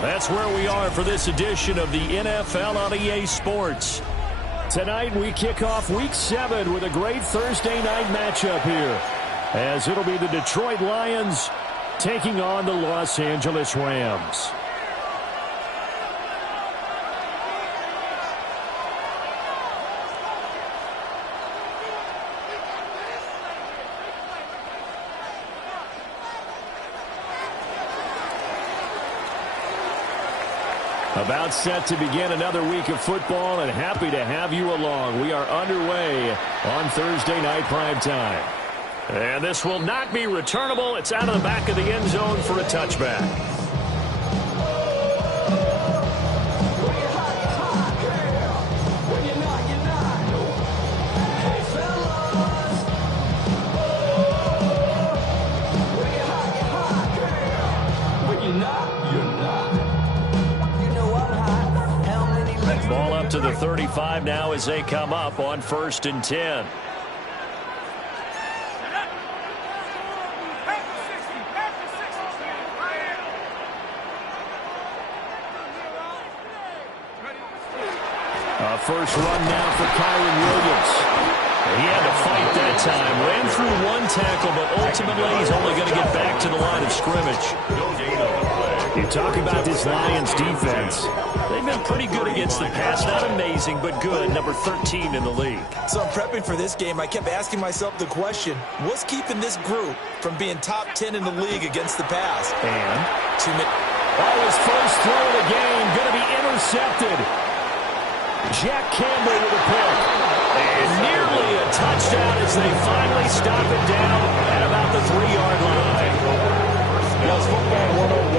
That's where we are for this edition of the NFL on EA Sports. Tonight we kick off Week 7 with a great Thursday night matchup here, as it'll be the Detroit Lions taking on the Los Angeles Rams. About set to begin another week of football, and happy to have you along. We are underway on Thursday night primetime. And this will not be returnable. It's out of the back of the end zone for a touchback. Ball up to the 35 now as they come up on 1st and 10. First run now for Kyron Williams. He had to fight that time. Ran through one tackle, but ultimately he's only going to get back to the line of scrimmage. You talk about this Lions defense. They've been pretty good against the pass. Not amazing, but good. Number 13 in the league. So I'm prepping for this game. I kept asking myself the question, what's keeping this group from being top 10 in the league against the pass? And his first throw of the game going to be intercepted. Jack Campbell with a pick. And nearly a touchdown as they finally stop it down at about the 3-yard line. Well, it's football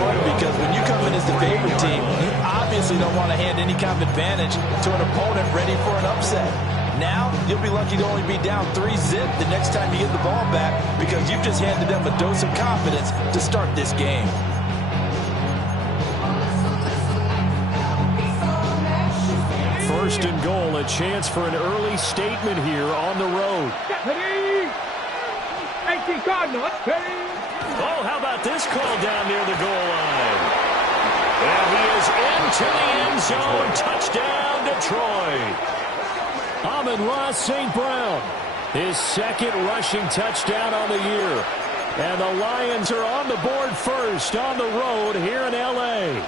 101 because when you come in as the favorite team, you obviously don't want to hand any kind of advantage to an opponent ready for an upset. Now, you'll be lucky to only be down 3-zip the next time you get the ball back because you've just handed them a dose of confidence to start this game. First and goal, a chance for an early statement here on the road. Oh, how about this call down near the goal line? And he is into the end zone. Touchdown, Detroit. Amon-Ra St. Brown, his second rushing touchdown on the year. And the Lions are on the board first on the road here in L.A.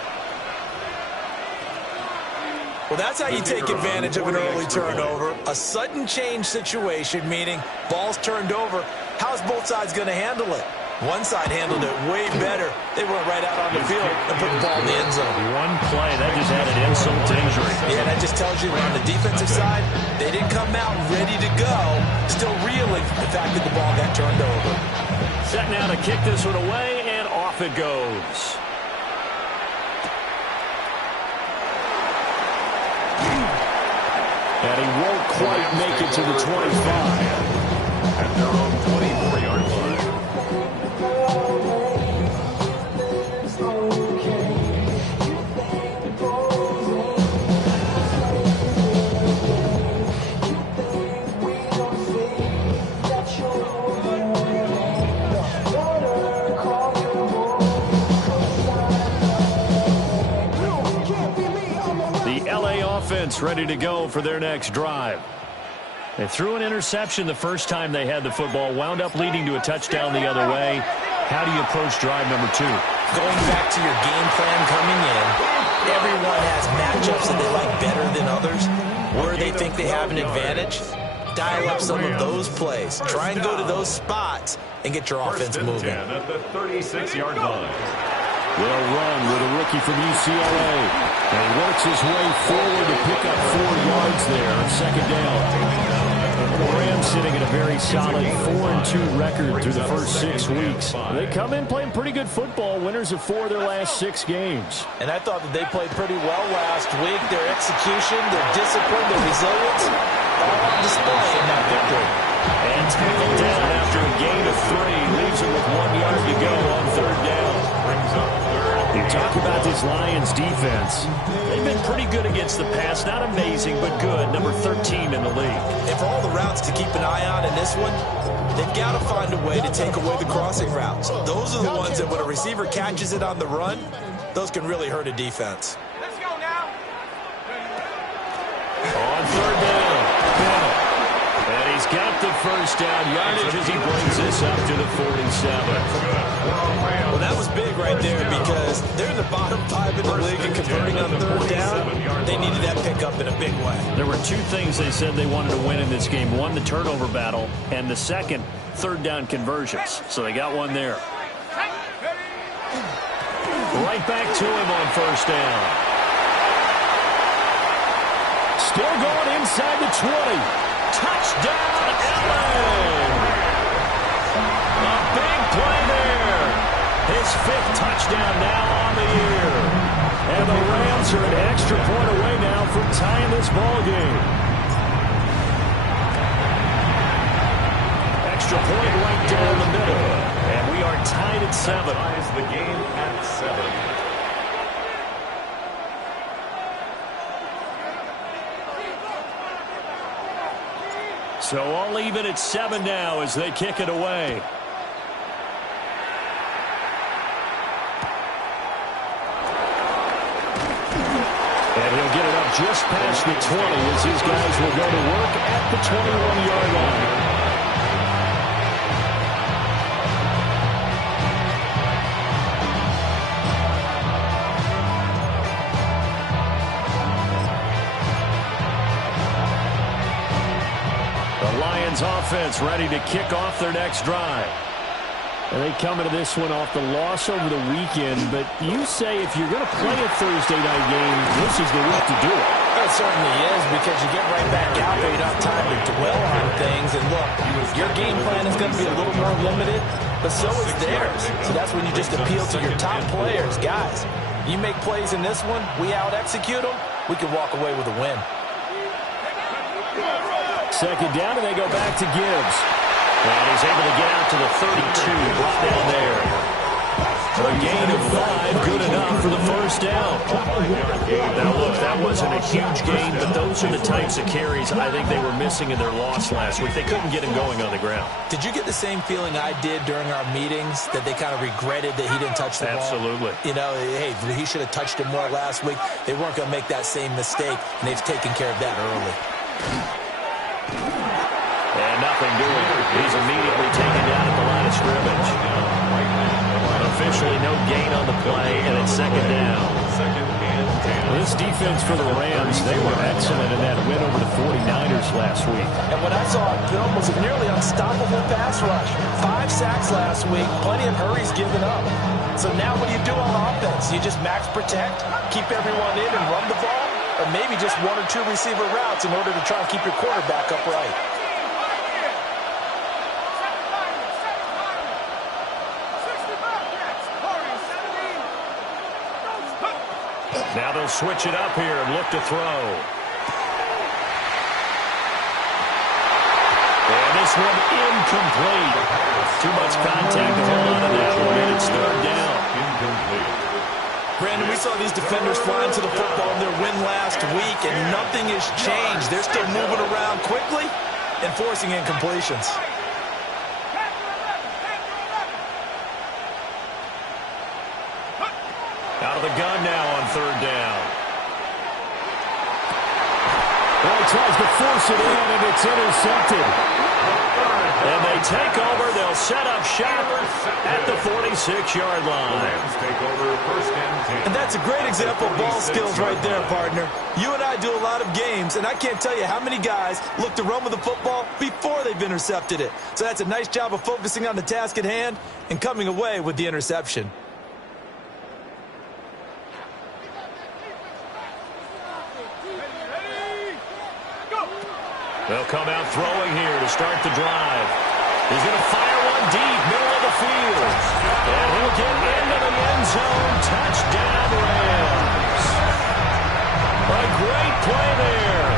Well, that's how you take advantage of an early turnover. A sudden change situation, meaning ball's turned over. How's both sides going to handle it? One side handled it way better. They went right out on the field and put the ball in the end zone. One play, that just added insult to injury. Yeah, that just tells you on the defensive side, they didn't come out ready to go, still reeling the fact that the ball got turned over. Set now to kick this one away, and off it goes. And he won't quite make it to the 25. At their own 24-yard line. Ready to go for their next drive. They threw an interception the first time they had the football, wound up leading to a touchdown the other way. How do you approach drive number 2? Going back to your game plan coming in, everyone has matchups that they like better than others, where they think they have an advantage. Dial up some of those plays. Try and go to those spots and get your offense moving. At the 36-yard line. Will run with a rookie from UCLA. And he works his way forward to pick up 4 yards there on second down. The Rams sitting at a very solid 4-2 record through the first 6 weeks. They come in playing pretty good football, winners of 4 of their last 6 games. And I thought that they played pretty well last week. Their execution, their discipline, their resilience, all on display in that victory. And tackled down after a gain of 3. Leaves him with 1 yard to go on third down. You talk about this Lions defense. They've been pretty good against the pass. Not amazing, but good. Number 13 in the league. And for all the routes to keep an eye on in this one, they've got to find a way to take away the crossing routes. Those are the ones that when a receiver catches it on the run, those can really hurt a defense. Let's go now. On third down, Bennett. And he's got the first down yardage as he brings this up to the 47. Well, that was big right there because they're in the bottom 5 in the league and converting on third down. They needed that pickup in a big way. There were two things they said they wanted to win in this game. One, the turnover battle, and the second, third down conversions. So they got one there. Right back to him on first down. Still going inside the 20. Touchdown, Allen! A big play there. His 5th touchdown now on the year. And the Rams are an extra point away now from tying this ball game. Extra point right down the middle. And we are tied at 7. Ties the game at 7. So all even at 7 now as they kick it away. And he'll get it up just past the 20 as these guys will go to work at the 21-yard line. Offense ready to kick off their next drive. And they come into this one off the loss over the weekend, but you say if you're going to play a Thursday night game, this is the week to do it. It certainly is because you get right back out there. You don't have time to dwell on things. And look, your game plan is going to be a little more limited, but so is theirs. So that's when you just appeal to your top players. Guys, you make plays in this one, we out-execute them, we can walk away with a win. Second down, and they go back to Gibbs. And he's able to get out to the 32, brought down there. A gain of 5, good enough for the first down. Now, look, that wasn't a huge gain, but those are the types of carries I think they were missing in their loss last week. They couldn't get him going on the ground. Did you get the same feeling I did during our meetings, that they kind of regretted that he didn't touch the ball? Absolutely. You know, hey, he should have touched it more last week. They weren't going to make that same mistake, and they've taken care of that early. And nothing doing. He's immediately taken down at the line of scrimmage. Officially no gain on the play, and it's second down. This defense for the Rams, they were excellent in that win over the 49ers last week. And what I saw on film was a nearly unstoppable pass rush. 5 sacks last week, plenty of hurries given up. So now what do you do on offense? You just max protect, keep everyone in and run the ball? Or maybe just 1 or 2 receiver routes in order to try and keep your quarterback upright? Now they'll switch it up here and look to throw. And this one incomplete. Too much contact to hold on to that one, and it's third down. Incomplete. Brandon, we saw these defenders flying to the football in their win last week, and nothing has changed. They're still moving around quickly and forcing incompletions. Out of the gun now on third down. Well, he tries to force it in, and it's intercepted. And they take over. They'll set up shop at the 46-yard line. Take over first and 10. And that's a great example of ball skills right there, partner. You and I do a lot of games, and I can't tell you how many guys look to run with the football before they've intercepted it. So that's a nice job of focusing on the task at hand and coming away with the interception. They'll come out throwing here to start the drive. He's going to fire one deep, middle of the field. And he'll get into the end zone. Touchdown, Rams. A great play there.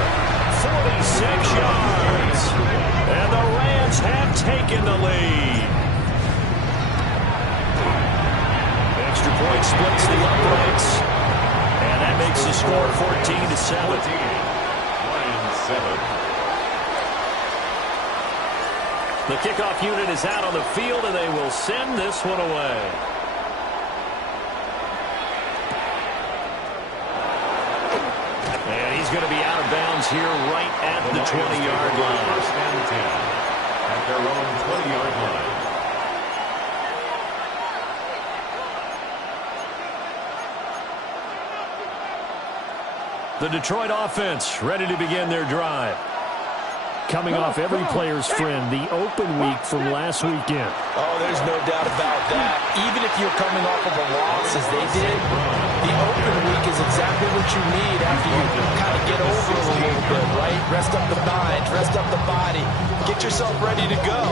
46 yards. And the Rams have taken the lead. Extra point splits the uprights. And that makes the score 14-7. 14-7. The kickoff unit is out on the field, and they will send this one away. going to be out of bounds here right at the 20-yard line. First and 10 at their own 20-yard line. The Detroit offense ready to begin their drive. Coming off every player's friend, the open week from last weekend. Oh, there's no doubt about that. Even if you're coming off of a loss as they did, the open week is exactly what you need after you kind of get over it a little bit, right? Rest up the mind, rest up the body, get yourself ready to go.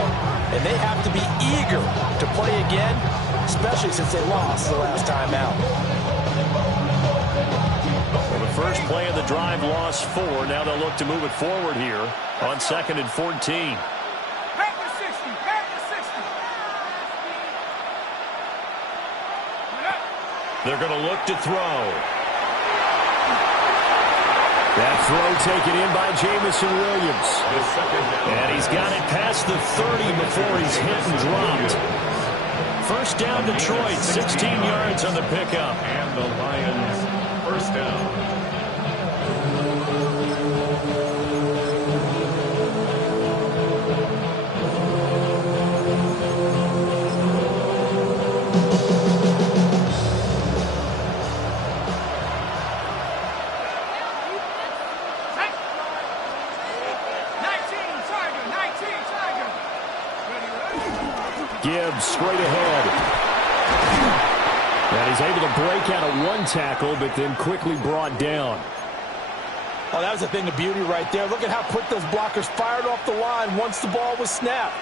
And they have to be eager to play again, especially since they lost the last time out. Well, the first play of the drive lost 4. Now they'll look to move it forward here on 2nd and 14. Back to 60, back to 60. They're going to look to throw. That throw taken in by Jamison Williams. And he's got it past the 30 before he's hit and dropped. First down Detroit, 16 yards on the pickup. And the Lions first down. Gibbs straight ahead. And he's able to break out of one tackle, but then quickly brought down. Oh, that was a thing of beauty right there. Look at how quick those blockers fired off the line once the ball was snapped.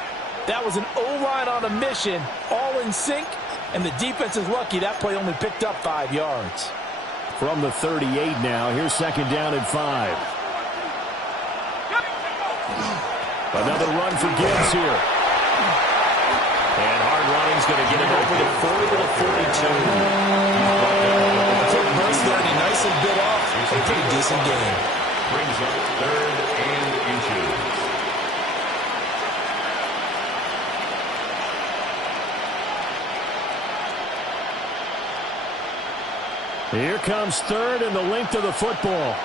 That was an O-line on a mission, all in sync, and the defense is lucky that play only picked up 5 yards. From the 38 now, here's 2nd down and 5. Another run for Gibbs here. And hard running's going to get him over the 40 to the 42. Quick burst there, and he nicely bit off a pretty decent game. Brings up 3rd and inches. Here comes 3rd and the length of the football.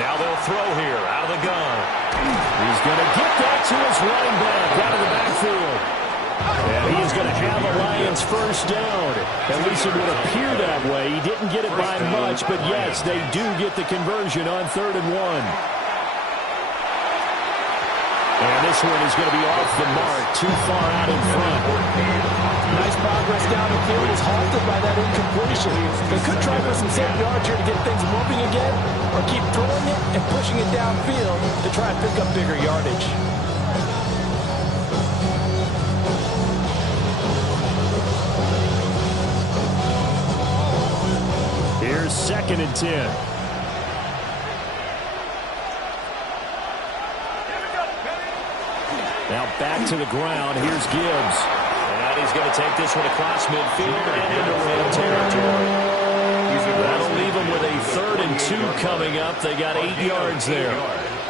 Now they'll throw here out of the gun. He's going to get that to his running back out of the backfield. And he is going to have a Lions first down. At least it would appear that way. He didn't get it by much, but yes, they do get the conversion on 3rd and 1. And this one is going to be off the mark, too far out in front. Nice progress down the field was halted by that incompletion. They could try for some safe yards here to get things moving again, or keep throwing it and pushing it downfield to try and pick up bigger yardage. Here's 2nd and 10. Now back to the ground. Here's Gibbs. And he's going to take this one across midfield and into red territory. That'll leave him with a 3rd and 2 coming up. They got 8 yards there.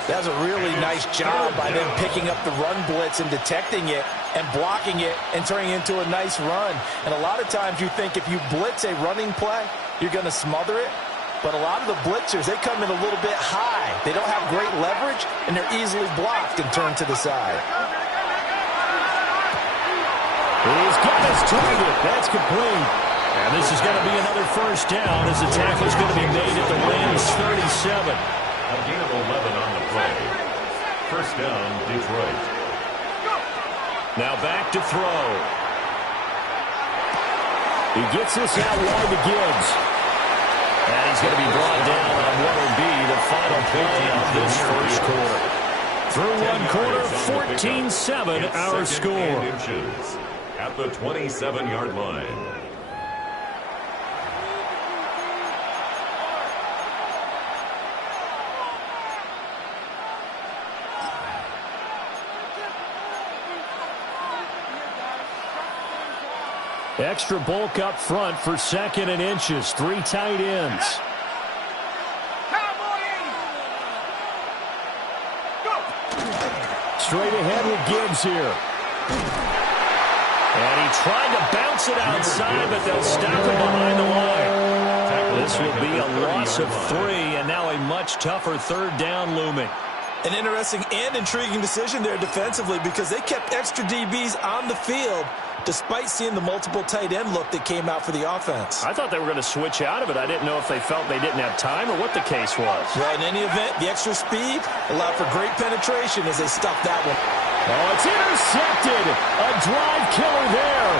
That's a really nice job by them picking up the run blitz and detecting it and blocking it and turning it into a nice run. And a lot of times you think if you blitz a running play, you're going to smother it. But a lot of the blitzers, they come in a little bit high. They don't have great leverage, and they're easily blocked and turned to the side. He's got his target. That's complete. And this is going to be another first down as the tackle is going to be made at the Rams' 37. A gain of 11 on the play. First down, Detroit. Now back to throw. He gets this out wide to Gibbs. And he's going to be brought down on what will be the final play of this first quarter. Through one quarter, 14-7 our score. At the 27-yard line. Extra bulk up front for 2nd and inches. 3 tight ends. Straight ahead with Gibbs here. And he tried to bounce it outside, but they'll stop him behind the line. This will be a loss of 3, and now a much tougher third down looming. An interesting and intriguing decision there defensively because they kept extra DBs on the field despite seeing the multiple tight end look that came out for the offense. I thought they were going to switch out of it. I didn't know if they felt they didn't have time or what the case was. Well, in any event, the extra speed allowed for great penetration as they stopped that one. Oh, it's intercepted. A drive killer there.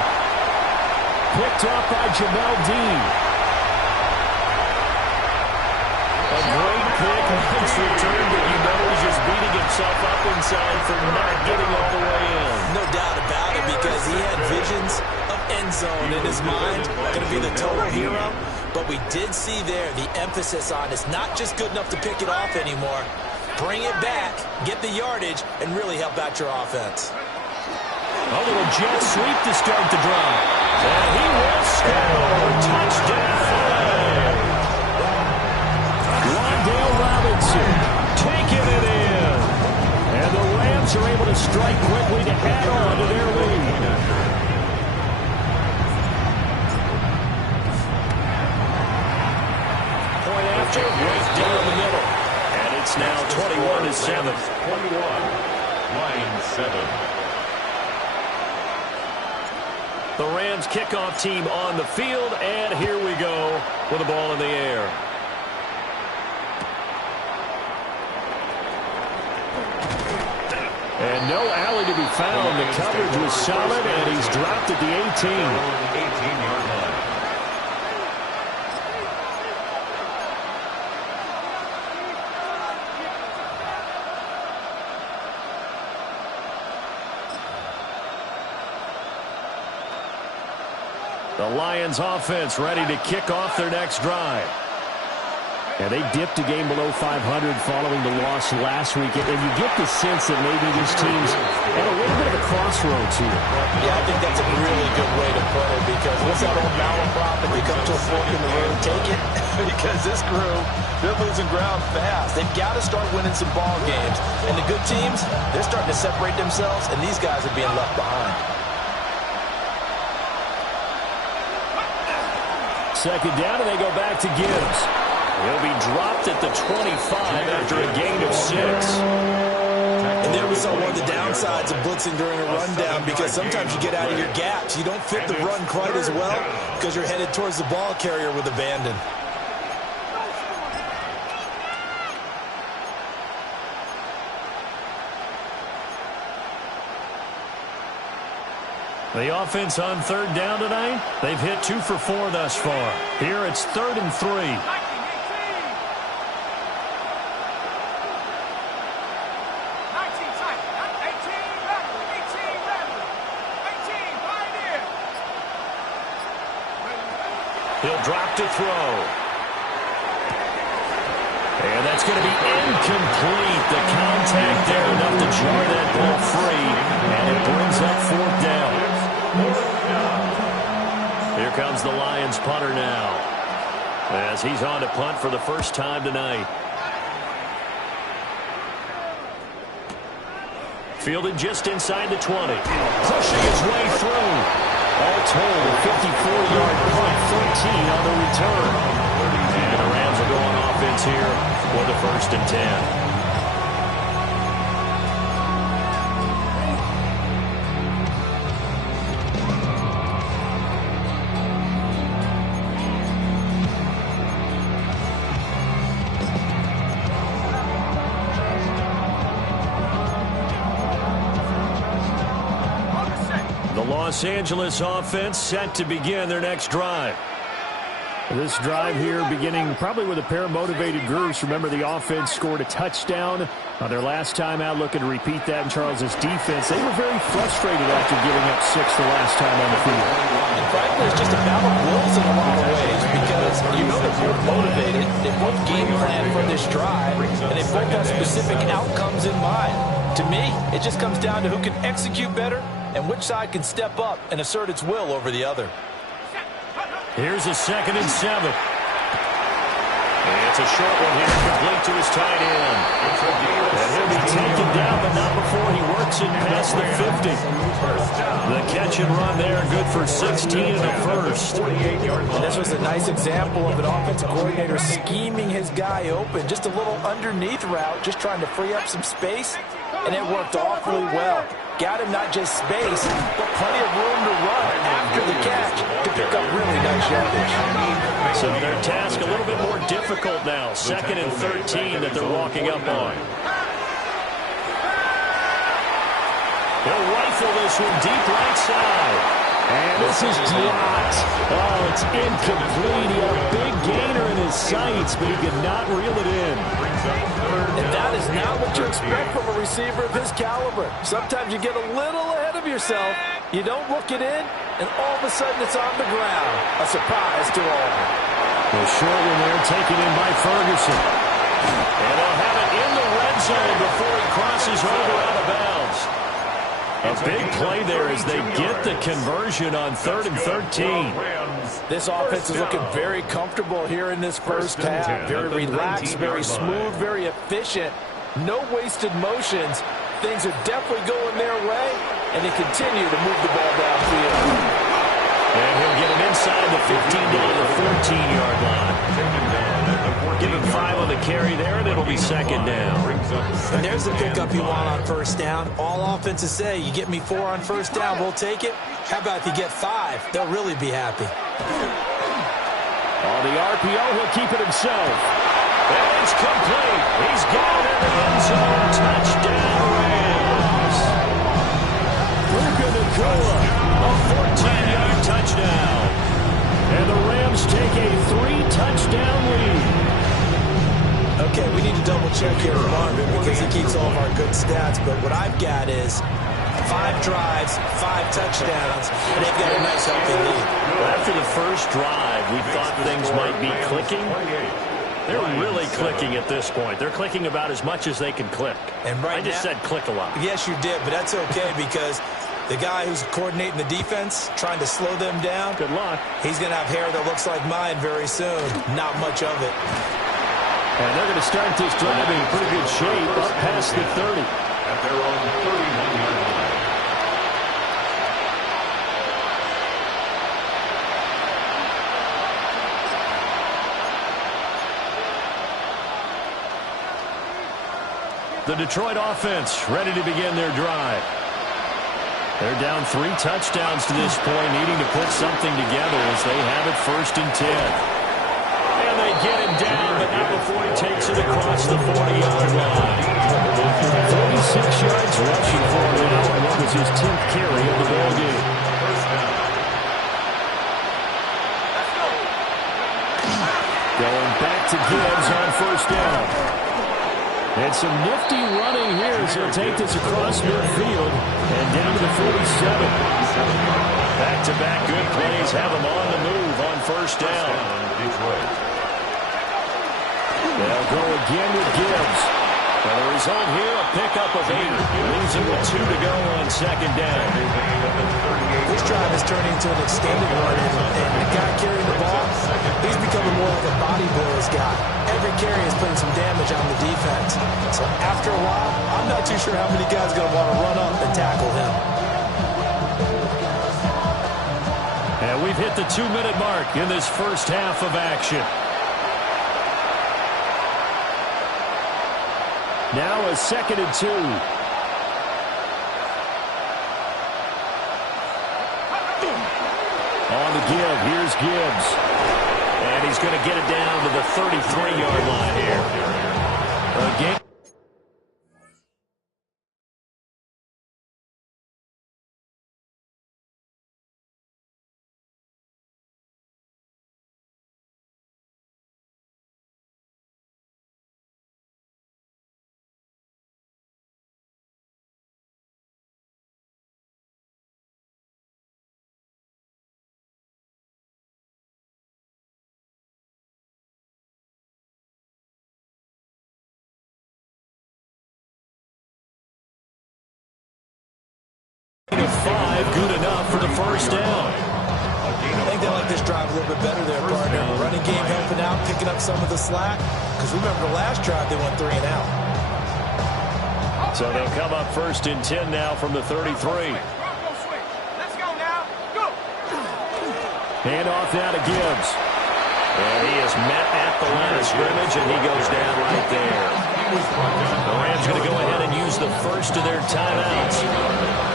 Picked up by Jamel Dean. A great pick. Nice return, but you know he's just beating himself up inside for not getting all the way in. No doubt about it because he had visions of end zone in his mind. Going to be the total hero. But we did see there the emphasis on it's not just good enough to pick it off anymore. Bring it back, get the yardage, and really help out your offense. A little jet sweep to start the drive. And he will score. Touchdown. Wandale Robinson taking it in. And the Rams are able to strike quickly to add on to their lead. Point after, right down the middle. And it's now 21-7. 21, line 7. The Rams kickoff team on the field, and here we go with the ball in the air. And no alley to be found. The coverage was solid, and he's dropped at the 18. 18-yard line. The Lions offense ready to kick off their next drive. And they dipped a game below 500 following the loss last week. And you get the sense that maybe this team's at a little bit of a crossroads here. Yeah, I think that's a really good way to put it because what's that old malaprop? If you come to a fork in the road, take it. Because this group, they're losing ground fast. They've got to start winning some ball games. And the good teams, they're starting to separate themselves, and these guys are being left behind. Second down, and they go back to Gibbs. He'll be dropped at the 25 after a gain of 6. And there we saw one of the downsides of blitzing during a rundown because sometimes you get out of your gaps. You don't fit the run quite as well because you're headed towards the ball carrier with abandon. The offense on third down tonight, they've hit 2 for 4 thus far. Here it's 3rd and 3. He'll drop to throw. And that's going to be incomplete. The contact there enough to jar that ball free. And it brings up 4th down. Here comes the Lions punter now, as he's on to punt for the first time tonight. Fielded just inside the 20. Pushing his way through. All told, a 54-yard punt, 13 on the return. And the Rams are going offense here with a 1st and 10. Los Angeles offense set to begin their next drive. This drive here beginning probably with a pair of motivated groups. Remember, the offense scored a touchdown on their last time out. Looking to repeat that in Charles's defense. They were very frustrated after giving up 6 the last time on the field. And frankly, it's just a battle of wills in a lot of ways because you know they're both motivated. They both game plan for this drive, and they both have specific outcomes in mind. To me, it just comes down to who can execute better and which side can step up and assert its will over the other. Here's a 2nd and 7. It's a short one here, complete to his tight end. And he'll be taken down, but not before he works past the 50. The catch and run there, good for 16 and a first. And this was a nice example of an offensive coordinator scheming his guy open. Just a little underneath route, just trying to free up some space, and it worked awfully well. Got him not just space, but plenty of room to run after the catch to pick up really nice yardage. So their task a little bit more difficult now. 2nd and 13 that they're walking up on. They'll rifle this one deep right side. And this is dropped. Oh, it's incomplete. He had a big gainer in his sights, but he could not reel it in. And that is not what you expect from a receiver of his caliber. Sometimes you get a little ahead of yourself. You don't look it in, and all of a sudden it's on the ground. A surprise to all. The short one there taken in by Ferguson. And they'll have it in the red zone before it crosses over out of bounds. A big play there as they get the conversion on 3rd and 13. This offense is looking very comfortable here in this first half. Very relaxed, very smooth, very efficient. No wasted motions. Things are definitely going their way, and they continue to move the ball downfield. And he'll get him inside the 15 down to the 14-yard line. Give him 5 on the carry there, and it'll be 2nd down. And there's the pickup you want on 1st down. All offenses say, you get me 4 on 1st down, we'll take it. How about if you get 5? They'll really be happy. On the RPO, he'll keep it himself. And it's complete. He's got it in the end zone. Touchdown, Rams. Coolj, a 14-yard touchdown. And the Rams take a 3-touchdown lead. Okay, we need to double-check here for Marvin because he keeps all of our good stats. But what I've got is 5 drives, 5 touchdowns, and they've got a nice healthy lead. Well, after the first drive, we thought things might be clicking. They're really clicking at this point. They're clicking about as much as they can click. And I just said click a lot. Yes, you did, but that's okay because the guy who's coordinating the defense, trying to slow them down, good luck. He's going to have hair that looks like mine very soon. Not much of it. And they're going to start this drive in pretty good shape up past the 30. At their own 31-yard line. The Detroit offense ready to begin their drive. They're down 3 touchdowns to this point, needing to put something together as they have it 1st and 10. And they get him down, but not before he takes it across the 40-yard line. 46 yards rushing for him now, and what was his 10th carry of the ball game. Going back to Gibbs on 1st down. And some nifty running here as he'll take this across midfield and down to the 47. Back-to-back good plays have him on the move on 1st down. They'll go again with Gibbs. And the result here, a pickup of 8. Leaves him with 2 to go on 2nd down. This drive is turning into an extended run, and the guy carrying the ball, he's becoming more like a bodybuilder's guy. Every carry is putting some damage on the defense. So after a while, I'm not too sure how many guys are going to want to run up and tackle him. And we've hit the 2-minute mark in this first half of action. Now a 2nd and 2. On the give, here's Gibbs. And he's going to get it down to the 33-yard line here. Again. Good enough for the 1st down. I think they like this drive a little bit better there, partner. Running game helping out, picking up some of the slack. Because remember the last drive, they went 3 and out. So they'll come up 1st and 10 now from the 33. Handoff now to Gibbs. And he is met at the line of scrimmage, and he goes down right there. The Rams going to go ahead and use the first of their timeouts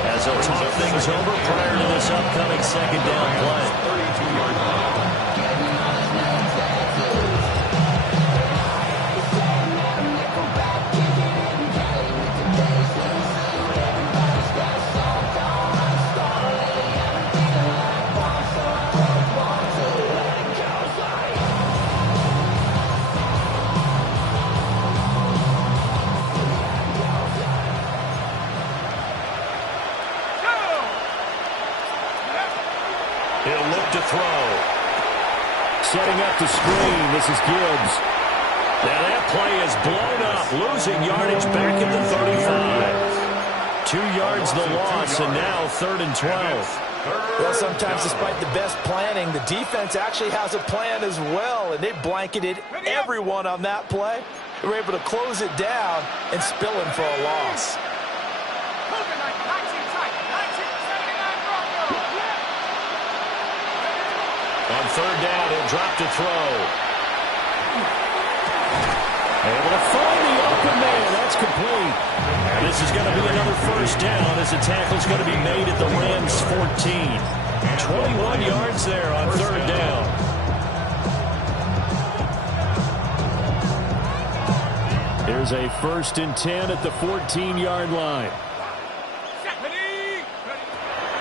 as they'll talk things over prior to this upcoming 2nd down play. He'll look to throw. Setting up the screen. This is Gibbs. Now that play is blown up. Losing yardage back at the 35. 2 yards the loss, and now 3rd and 12. Well, sometimes despite the best planning, the defense actually has a plan as well, and they blanketed everyone on that play. They were able to close it down and spill him for a loss. On 3rd down, he'll drop to throw. Able to find the open man. That's complete. And this is going to be another 1st down as the tackle's going to be made at the Rams' 14. 21 yards there on 3rd down. Here's a 1st and 10 at the 14-yard line.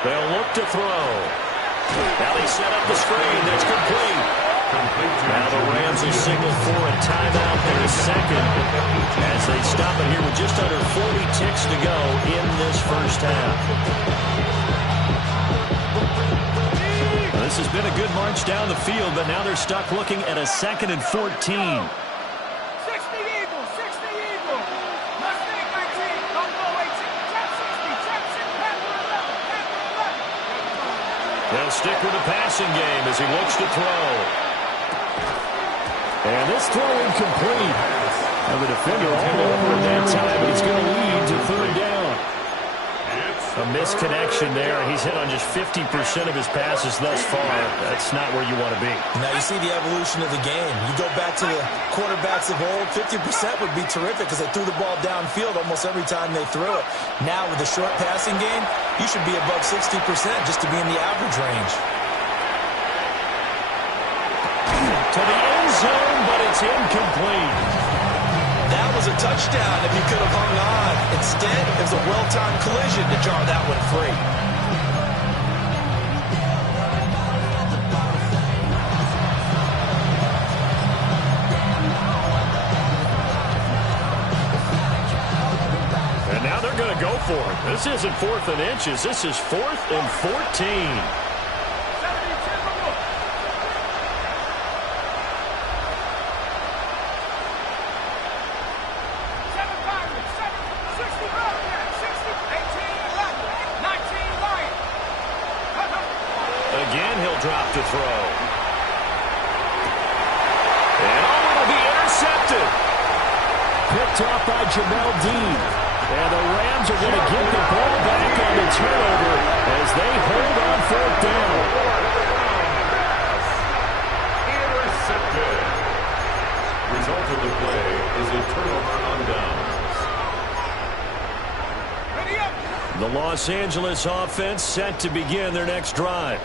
They'll look to throw. Now they set up the screen. That's complete. Now the Rams will signal for a timeout their 2nd as they stop it here with just under 40 ticks to go in this 1st half. Well, this has been a good march down the field, but now they're stuck looking at a 2nd and 14. They'll stick with the passing game as he looks to throw. And this throw incomplete. And the defender all over at that time, but he's going to lead to 3rd down. A misconnection there. He's hit on just 50% of his passes thus far. That's not where you want to be. Now you see the evolution of the game. You go back to the quarterbacks of old, 50% would be terrific because they threw the ball downfield almost every time they threw it. Now with the short passing game, you should be above 60% just to be in the average range. To the end zone, but it's incomplete. That was a touchdown if he could have hung on. Instead, it was a well-timed collision to jar that one free. And now they're going to go for it. This isn't 4th and inches. This is 4th and 14. Again, he'll drop to throw. And it'll be intercepted. Picked off by Jamel Dean. And the Rams are going to get the ball back on the turnover as they hold on 4th down. Intercepted. Result of the play is a turnover on downs. The Los Angeles offense set to begin their next drive.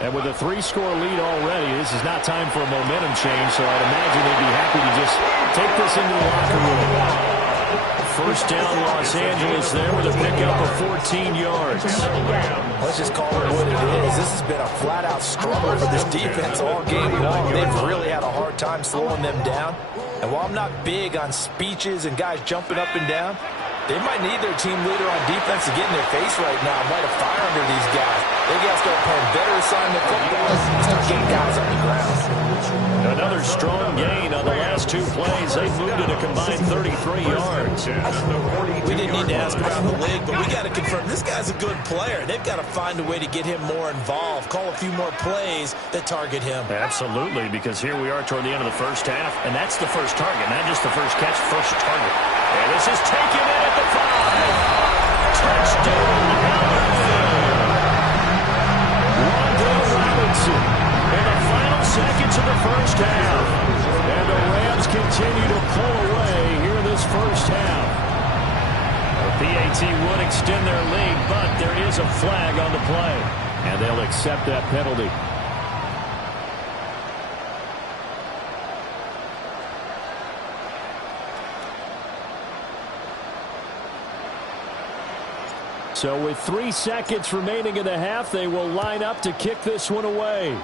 And with a 3-score lead already, this is not time for a momentum change, so I'd imagine they'd be happy to just take this into the locker room. 1st down, Los Angeles there with a pickup of 14 yards. Let's just call it what it is. This has been a flat-out struggle for this defense all game long. They've really had a hard time slowing them down. And while I'm not big on speeches and guys jumping up and down, they might need their team leader on defense to get in their face right now and light a fire under these guys. They got to start playing better assignment football and start getting guys on the ground. Another strong gain on the last 2 plays. They moved it a combined 33 yards. We didn't need to ask around the league, but we got to confirm this guy's a good player. They've got to find a way to get him more involved, call a few more plays that target him. Absolutely, because here we are toward the end of the 1st half, and that's the first target, not just the first catch, first target. And this is taken in at the 5. Touchdown, Alabama. Wandale Robinson in the final seconds of the first half. And the Rams continue to pull away here in this first half. The PAT would extend their lead, but there is a flag on the play. And they'll accept that penalty. So with 3 seconds remaining in the half, they will line up to kick this one away.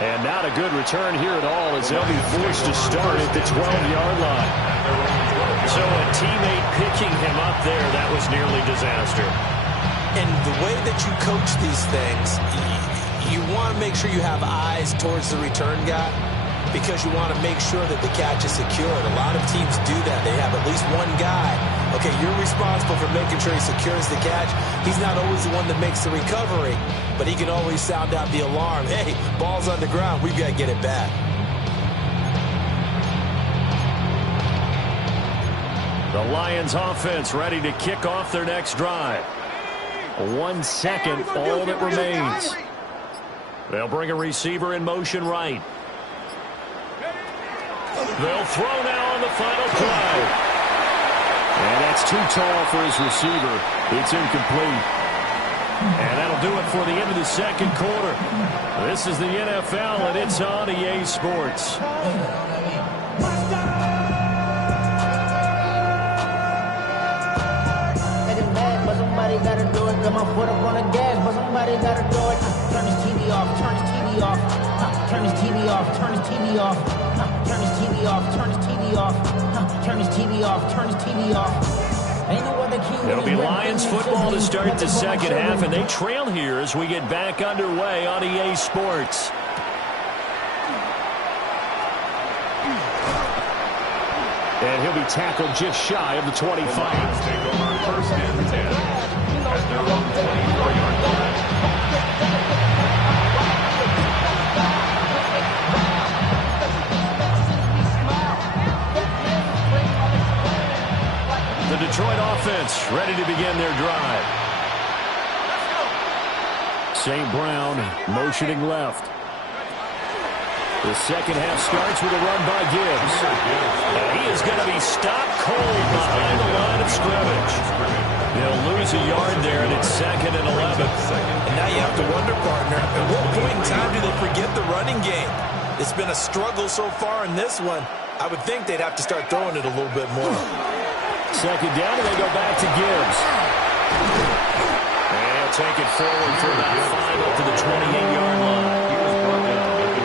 And not a good return here at all as they'll be forced to start at the 12-yard line. So a teammate picking him up there, that was nearly disaster. And the way that you coach these things, you want to make sure you have eyes towards the return guy, because you want to make sure that the catch is secured. A lot of teams do that. They have at least one guy. Okay, you're responsible for making sure he secures the catch. He's not always the one that makes the recovery, but he can always sound out the alarm. Hey, ball's on the ground. We've got to get it back. The Lions offense ready to kick off their next drive. 1 second, all that remains. They'll bring a receiver in motion right. They'll throw now on the final play. And that's too tall for his receiver. It's incomplete. And that'll do it for the end of the second quarter. This is the NFL, and it's on EA Sports. Somebody gotta do it. Got my foot up on the gas, but somebody gotta do it. Turn this TV off. Turn this TV off. Turn this TV off. Turn this TV off. Turn this TV off. Turn this TV off. Turn this TV off. Turn this TV off. Ain't no other key. It'll be Lions football to start the second half, and they trail here as we get back underway on EA Sports. And he'll be tackled just shy of the 25. Take over first and 10 at their own 24-yard line. The Detroit offense ready to begin their drive. St. Brown motioning left. The second half starts with a run by Gibbs. And he is going to be stopped cold behind the line of scrimmage. They'll lose a yard there, and it's 2nd and 11. And now you have to wonder, partner, at what point in time do they forget the running game? It's been a struggle so far in this one. I would think they'd have to start throwing it a little bit more. Second down, and they go back to Gibbs. And he'll take it forward for about 5 up to the 28-yard line.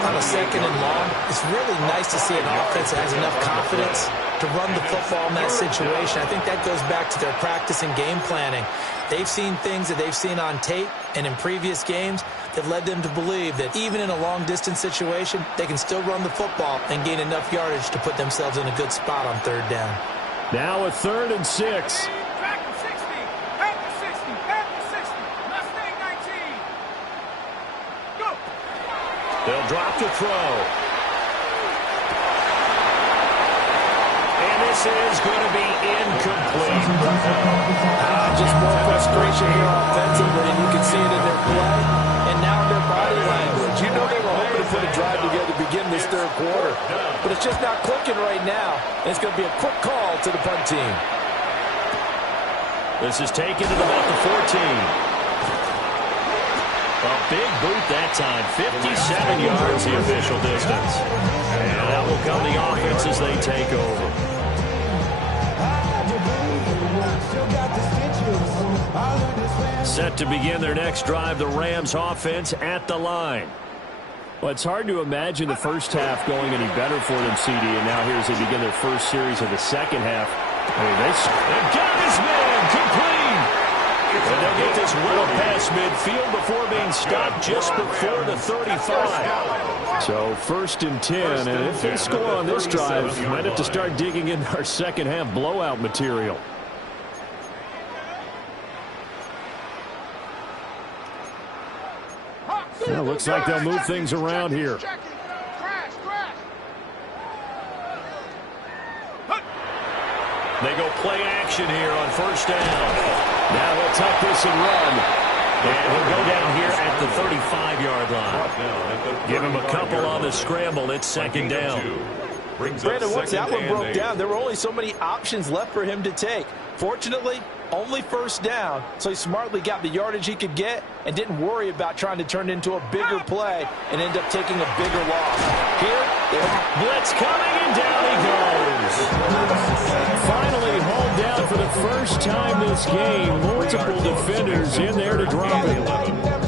On a 2nd and long, it's really nice to see an offense that has enough confidence to run the football in that situation. I think that goes back to their practice and game planning. They've seen things that they've seen on tape and in previous games that led them to believe that even in a long-distance situation, they can still run the football and gain enough yardage to put themselves in a good spot on 3rd down. Now a 3rd and 6. Back to 60. Back to 60. Back to 60. Mustang 19. Go. They'll drop to throw. And this is going to be incomplete. Just more frustration here offensively, and you can see it in their play and now in their body language. You know they were hoping to put a drive together to begin this 3rd quarter, but it's just not clicking right now, and it's going to be a quick call to the punt team. This is taken at about the 14. A big boot that time, 57 yards the official distance. And that will come the offense as they take over. Set to begin their next drive, the Rams offense at the line. Well, it's hard to imagine the first half going any better for them, CD, and now here as they begin their first series of the second half. They've got this man complete. And they'll get this well past midfield before being stopped just before the 35. So 1st and 10, and if they score on this drive, we might have to start digging in our second half blowout material. Well, looks like they'll move things around here. They go play action here on first down. Now he'll tuck this and run. And he'll go down here at the 35-yard line. Give him a couple on the scramble. It's second down. Brandon, once that one broke down, there were only so many options left for him to take. Fortunately, only first down, so he smartly got the yardage he could get and didn't worry about trying to turn it into a bigger play and end up taking a bigger loss. Here, blitz coming, and down he goes. Finally hauled down for the first time this game. Multiple defenders in there to drop him.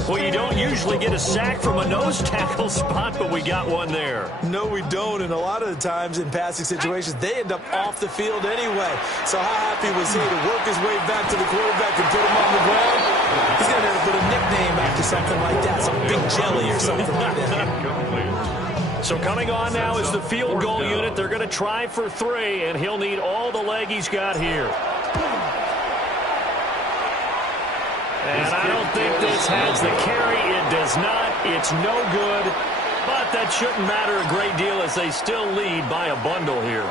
Well, you don't usually get a sack from a nose tackle spot, but we got one there. No, we don't, and a lot of the times in passing situations, they end up off the field anyway. So how happy was he to work his way back to the quarterback and put him on the ground? He's going to have to put a nickname after something like that, some big jelly or something like that. So coming on now is the field goal unit. They're going to try for 3, and he'll need all the leg he's got here. And I don't think this has the carry. It does not. It's no good. But that shouldn't matter a great deal as they still lead by a bundle here.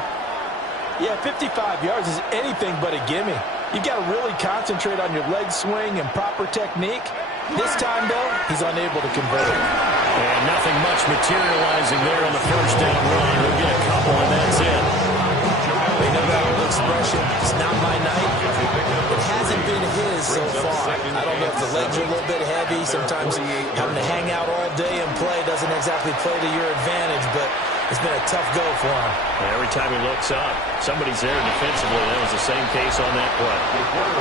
Yeah, 55 yards is anything but a gimme. You've got to really concentrate on your leg swing and proper technique. This time, though, he's unable to convert it. And nothing much materializing there on the first down run. He'll get a couple, and that's it. They know that old expression, it's not my night. It hasn't been his so far. I don't know if the legs are a little bit heavy. Sometimes having to hang out all day and play doesn't exactly play to your advantage, but it's been a tough go for him. Every time he looks up, somebody's there defensively. That was the same case on that play.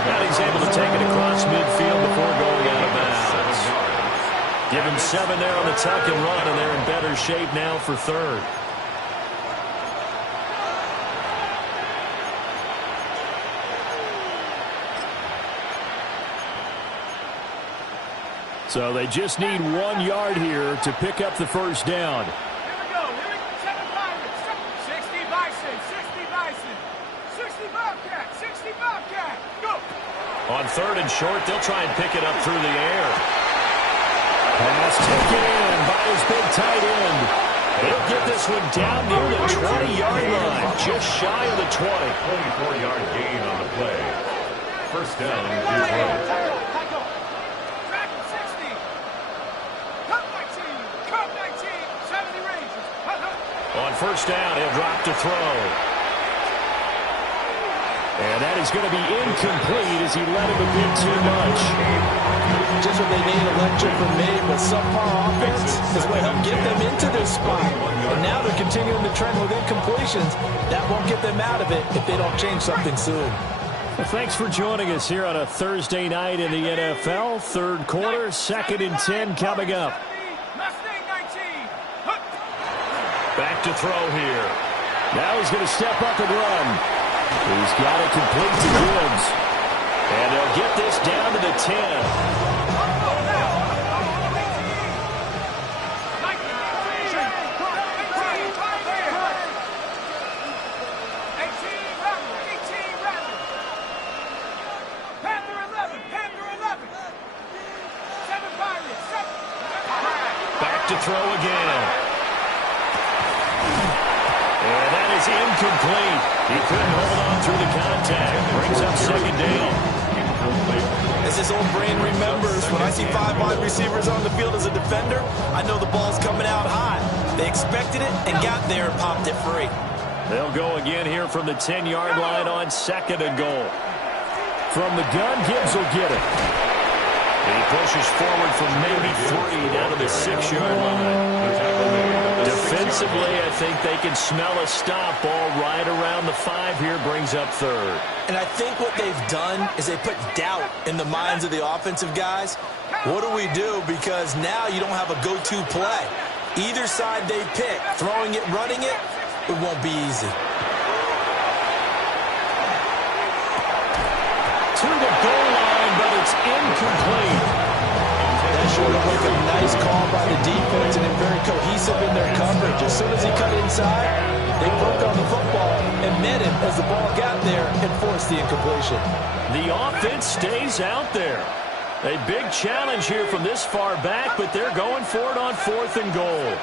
Now he's able to take it across midfield before going out of bounds. Give him 7 there on the tuck and run, and they're in better shape now for third. So they just need 1 yard here to pick up the first down. Here we go. 7 Pirates. 60 Bison. 60 Bison. 60 Bobcat. 60 Bobcat. Go. On third and short, they'll try and pick it up through the air. Pass taken in by his big tight end. He'll get this one down near the 20-yard line, just shy of the 20. 24-yard gain on the play. First down is right. On first down, he'll drop to throw. And that is going to be incomplete as he let him a bit too much. Just what they need, a lecture from me, but subpar offense is what helped get them into this spot. And now they're continuing the trend with incompletions. That won't get them out of it if they don't change something soon. Well, thanks for joining us here on a Thursday night in the NFL. Third quarter, 2nd and 10 coming up. Back to throw here. Now he's going to step up and run. He's got it complete to Gibbs. And they'll get this down to the 10. Back to throw again. And that is incomplete. He couldn't hold on through the contact. Brings up second down. As his old brain remembers, when I see 5 wide receivers on the field as a defender, I know the ball's coming out high. They expected it and got there and popped it free. They'll go again here from the 10-yard line on 2nd and goal. From the gun, Gibbs will get it. He pushes forward from maybe 3 down to the 6-yard line. Defensively, I think they can smell a stop. Ball right around the 5 here, brings up third. And I think what they've done is they put doubt in the minds of the offensive guys. What do we do? Because now you don't have a go-to play. Either side they pick, throwing it, running it, it won't be easy. To the goal line, but it's incomplete. That sure looked like a nice call by the defense, and they're very cohesive in their coverage. As soon as he cut inside, they broke on the football and met him as the ball got there and forced the incompletion. The offense stays out there. A big challenge here from this far back, but they're going for it on 4th and goal.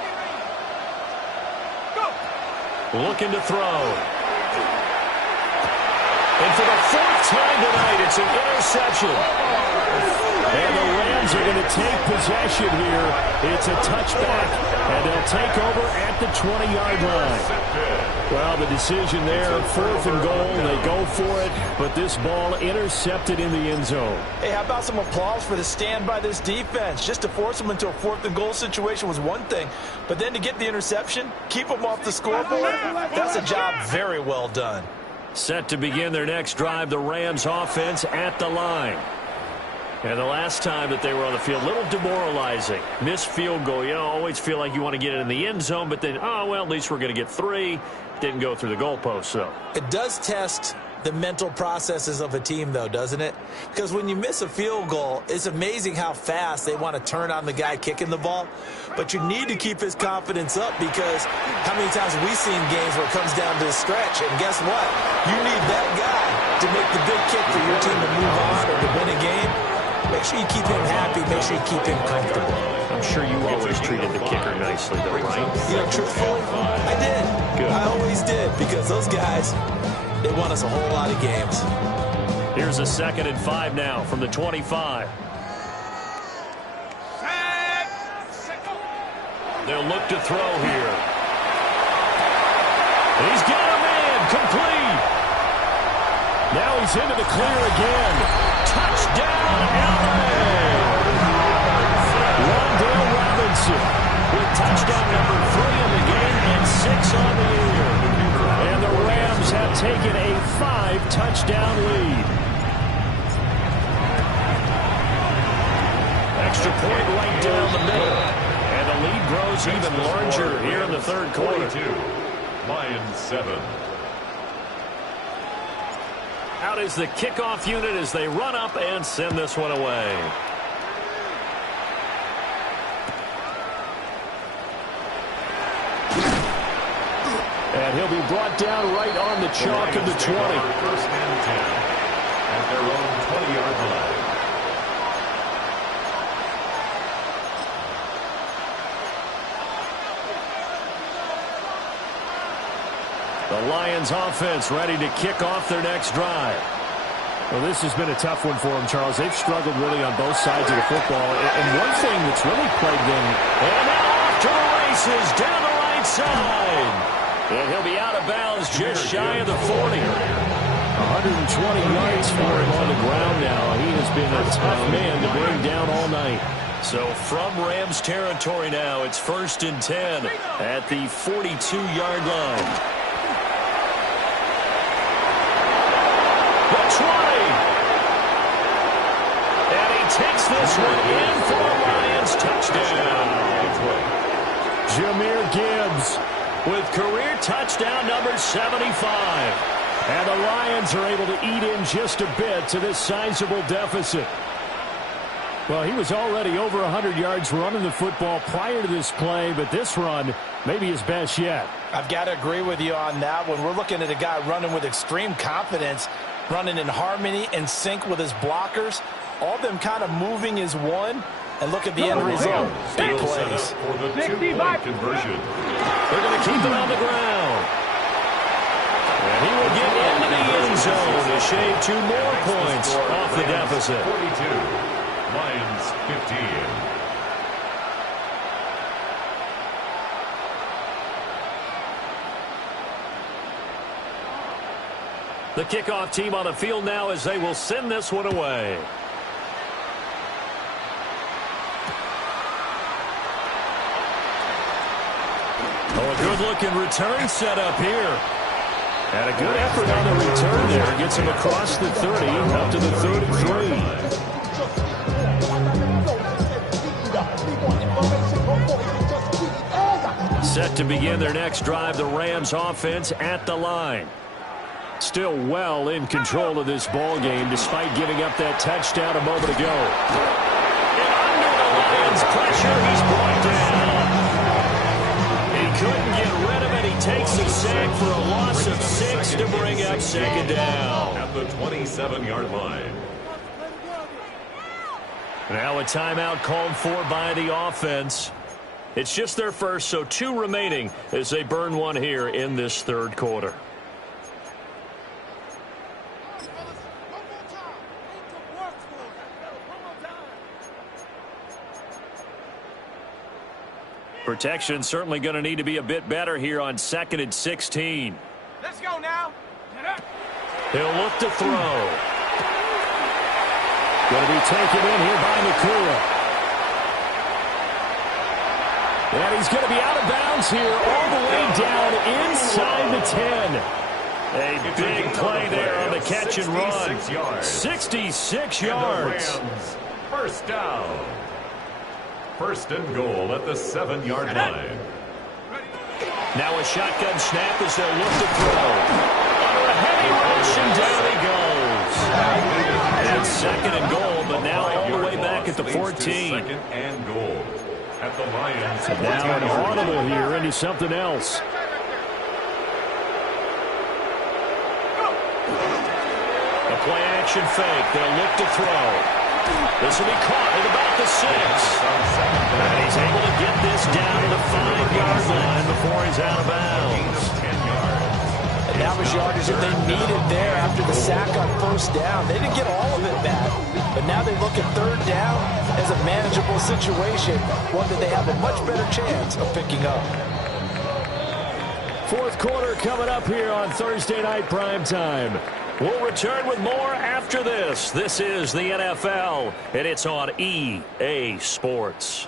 Looking to throw. And for the 4th time tonight, it's an interception. And the Rams are going to take possession here. It's a touchback, and they'll take over at the 20-yard line. Well, the decision there, 4th and goal, they go for it, but this ball intercepted in the end zone. Hey, how about some applause for the stand by this defense? Just to force them into a 4th and goal situation was one thing, but then to get the interception, keep them off the scoreboard, that's a job very well done. Set to begin their next drive, the Rams offense at the line. And the last time that they were on the field, a little demoralizing. Missed field goal. You always feel like you want to get it in the end zone, but then, oh, well, at least we're going to get 3. Didn't go through the goalpost, though. It does test the mental processes of a team, though, doesn't it? Because when you miss a field goal, it's amazing how fast they want to turn on the guy kicking the ball. But you need to keep his confidence up, because how many times have we seen games where it comes down to a stretch? And guess what? You need that guy to make the big kick for your team to move on or to win a game. Make sure you keep him happy. Make sure you keep him comfortable. I'm sure you always treated the kicker nicely, though, right? You know, truthfully, I did. Good. I always did, because those guys, they won us a whole lot of games. Here's a 2nd and 5 now from the 25. They'll look to throw here. He's got a man, complete. Now he's into the clear again. Touchdown, LA! Wandale Robinson with touchdown number 3 in the game and 6 on the year. And the Rams have taken a 5-touchdown lead. Extra point right down the middle. And the lead grows even larger here in the 3rd quarter. 42, Lions 7. Out is the kickoff unit as they run up and send this one away. And he'll be brought down right on the chalk of the 20. 1st and 10 at their own 20-yard line. The Lions offense ready to kick off their next drive. Well, this has been a tough one for them, Charles. They've struggled really on both sides of the football. And one thing that's really plagued them. And now off to the races down the right side. And he'll be out of bounds just shy of the 40. 120 yards for him on the ground now. He has been a tough man to bring down all night. So from Rams territory now, it's 1st and 10 at the 42-yard line. The 20. And he takes this one in for a Lions touchdown. Jahmyr Gibbs with career touchdown number 75. And the Lions are able to eat in just a bit to this sizable deficit. Well, he was already over 100 yards running the football prior to this play, but this run may be his best yet. I've got to agree with you on that one. We're looking at a guy running with extreme confidence, running in harmony and sync with his blockers. All of them kind of moving as one. And look at the end result. Big plays. For the 2-point conversion. They're going to keep it on the ground. And he will get into the end zone to shave 2 more points off the deficit. 42, Lions 15. The kickoff team on the field now as they will send this one away. Oh, a good-looking return set up here. And a good effort on the return there. Gets him across the 30, up to the 33. Set to begin their next drive, the Rams offense at the line. Still well in control of this ball game despite giving up that touchdown a moment ago. And under the Lions' pressure, he's brought down. He couldn't get rid of it. He takes a sack for a loss of 6 to bring up 2nd down. At the 27-yard line. Now a timeout called for by the offense. It's just their first, so 2 remaining as they burn one here in this third quarter. Protection certainly going to need to be a bit better here on 2nd and 16. Let's go now. He'll look to throw. Going to be taken in here by Coolj. And he's going to be out of bounds here all the way down inside the 10. A big play there on the catch and run. 66 yards. First down. First and goal at the 7-yard line. Now a shotgun snap as they'll look to throw. Under a heavy rush, and down he goes. And 2nd and goal, but now all the way back at the 14. 2nd and goal at the Lions. And now an audible here into something else. A play action fake. They'll look to throw. This will be caught at about the 6. And he's able to get this down to the 5-yard line before he's out of bounds. And that was yardage that they needed there after the sack on first down. They didn't get all of it back, but now they look at third down as a manageable situation, one that they have a much better chance of picking up. Fourth quarter coming up here on Thursday Night Primetime. We'll return with more after this. This is the NFL, and it's on EA Sports.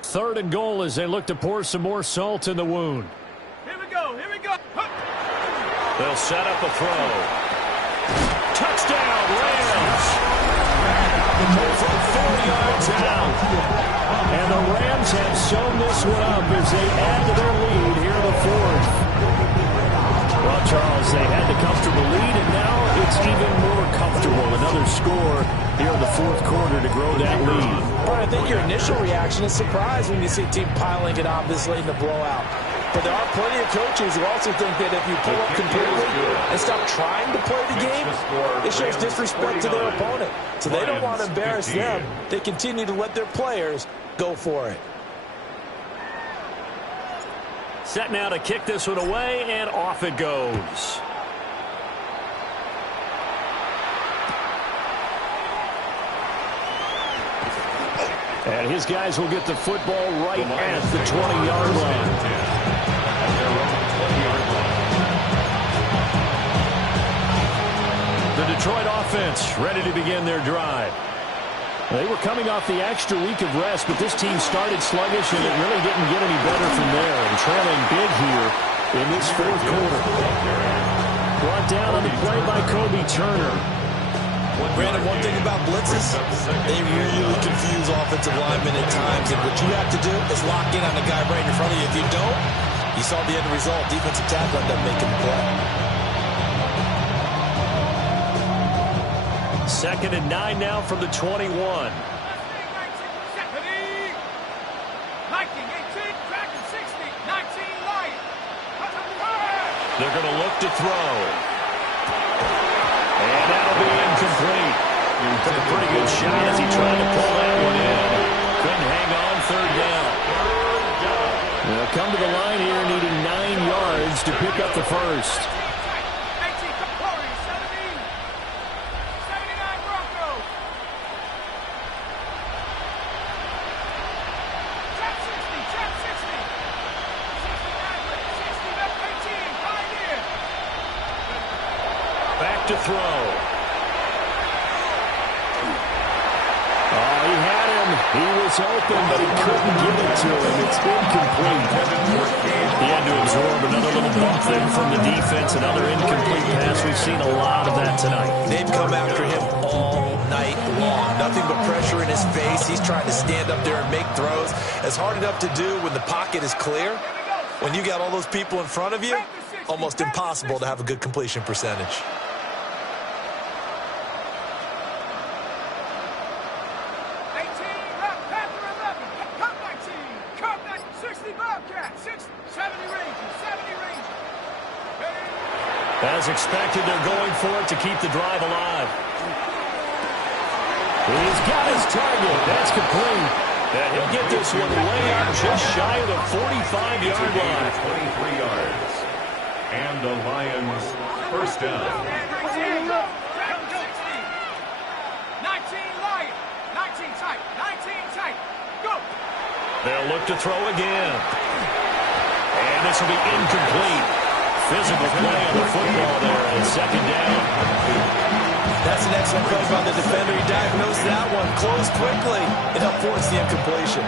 Third and goal as they look to pour some more salt in the wound. Here we go. They'll set up a throw. Touchdown, Rams. From 4 yards out. And the Rams have sewn this one up as they add to their lead here in the 4th. Well, Charles, they had the comfortable lead, and now it's even more comfortable. Another score here in the 4th quarter to grow that lead. But I think your initial reaction is surprise when you see a team piling it on this late in the blowout. But there are plenty of coaches who also think that if you pull up completely and stop trying to play the game, it shows disrespect to their opponent. So they don't want to embarrass them. They continue to let their players go for it. Set now to kick this one away, and off it goes. And his guys will get the football right at the 20-yard line. The Detroit offense ready to begin their drive. They were coming off the extra week of rest, but this team started sluggish, and it really didn't get any better from there. And trailing big here in this 4th quarter. Brought down on the play by Kobe Turner. Brandon, one thing about blitzes, they really confuse offensive linemen at times, and what you have to do is lock in on the guy right in front of you. If you don't, you saw the end result. Defensive tackle ended up making the play. 2nd and 9 now from the 21. They're going to look to throw. And that'll be incomplete. Took a pretty good shot as he tried to pull that one in. Couldn't hang on 3rd down. They'll come to the line here needing 9 yards to pick up the first. To throw. Oh, he had him. He was open, but he couldn't get it to him. It's incomplete. He had to absorb another little bump there from the defense. Another incomplete pass. We've seen a lot of that tonight. They've come after him all night long. Nothing but pressure in his face. He's trying to stand up there and make throws. It's hard enough to do when the pocket is clear. When you got all those people in front of you, almost impossible to have a good completion percentage. Bobcats. 70 Rangers. 70 Rangers. As expected, they're going for it to keep the drive alive. He's got his target. That's complete. And he'll get this one way out just shy of the 45-yard line. 23 yards. And the Lions first down. 19 Lions. 19 tight. 19 tight. Go. They'll look to throw again. And this will be incomplete. Physical play on the football there on second down. That's an excellent play by the defender. He diagnosed that one, closed quickly, and helped force the incompletion.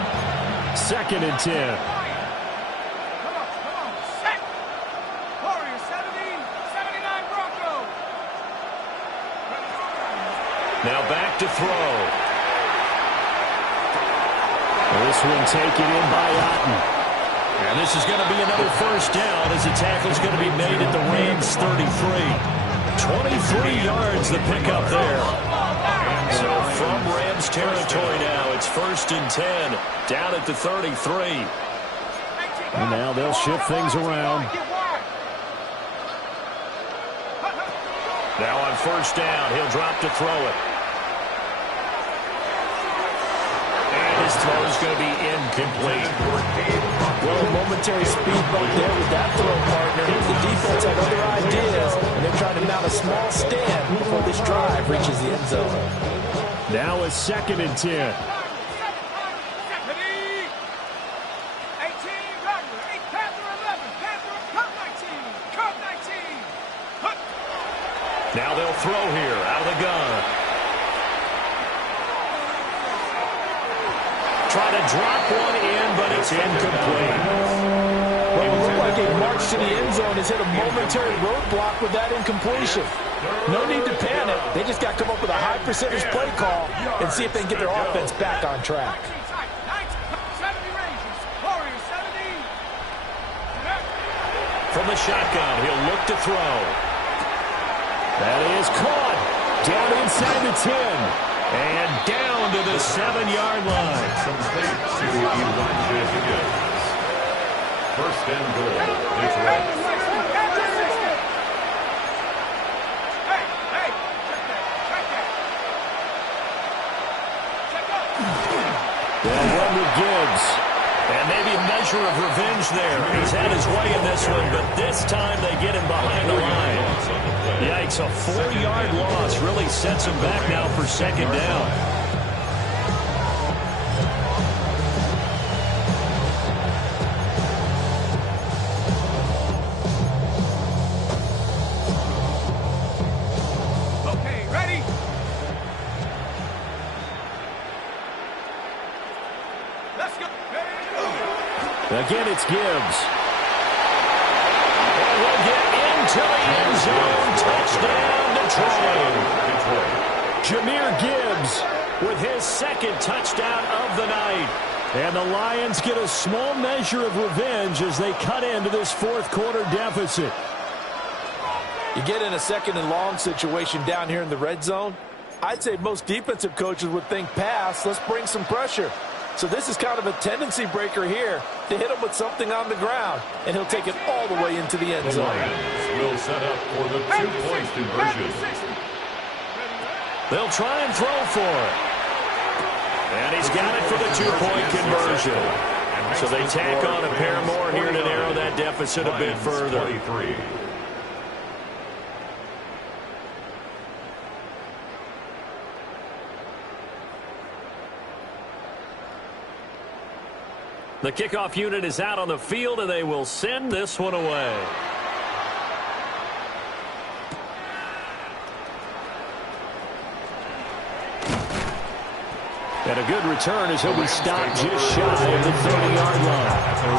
Second and 10. Come on. Set. Warriors 70. 79 Broncos. Now back to throw. This one taken in by Otten. And this is going to be another first down as the tackle's going to be made at the Rams 33. 23 yards the pickup there. So from Rams territory now, it's first and 10 down at the 33. And now they'll shift things around. Now on first down, he'll drop to throw it. And his throw is going to be incomplete. Well, a momentary speed bump there with that throw, partner. The defense had other ideas, and they're trying to mount a small stand before this drive reaches the end zone. Now a second and 10. 18 Gardner. 8 Panther 11. Panther cut 19. Cut 19. Cut. Now they'll throw here out of the gun. Try to drop one in, but it's incomplete. Well, it looked like a march to the end zone has hit a momentary roadblock with that incompletion. No need to panic. They just got to come up with a high percentage play call and see if they can get their offense back on track. 70 Rangers. Warriors 70. From the shotgun, he'll look to throw. That is caught. Down inside the 10. And down to the 7-yard line. Complete to Elijah Higgins. First and goal. It's Rams. Hey, check that. They'll run with Gibbs. And maybe a measure of revenge there. He's had his way in this one, but this time they get him behind the line. Yikes, a 4-yard loss really sets him back now for second down. Okay, ready? Let's go. Again, it's Gibbs. And we'll get into the end zone. Touchdown, Detroit. Jahmyr Gibbs with his second touchdown of the night. And the Lions get a small measure of revenge as they cut into this fourth-quarter deficit. You get in a second and long situation down here in the red zone. I'd say most defensive coaches would think pass. Let's bring some pressure. So this is kind of a tendency breaker here to hit him with something on the ground, and he'll take it all the way into the end The zone. Lions will set up for the 2-point conversion. They'll try and throw for it. And he's got it for the 2-point conversion. So they tack on a pair more here to narrow that deficit a bit further. 23. The kickoff unit is out on the field, and they will send this one away. And a good return as he'll be stopped just shy of the 30-yard line.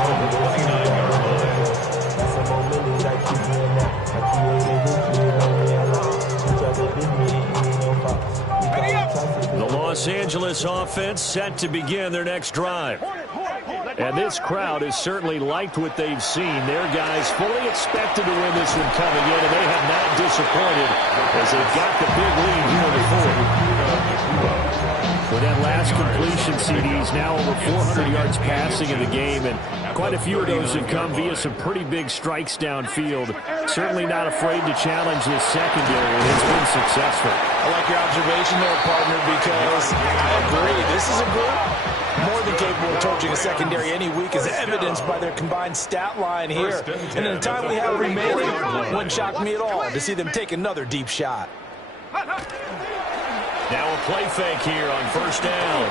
The Los Angeles offense set to begin their next drive. And this crowd has certainly liked what they've seen. Their guys fully expected to win this one coming in, and they have not disappointed as they've got the big lead here in the fourth. that last completion, CD's now over 400 yards passing in the game, and quite a few of those have come via some pretty big strikes downfield. Certainly not afraid to challenge this secondary, and it's been successful. I like your observation there, partner, because I agree. This is a group more than capable of torching a secondary any week, as evidenced by their combined stat line here. And in the time we have remaining, it wouldn't shock me at all to see them take another deep shot. Now a play fake here on first down.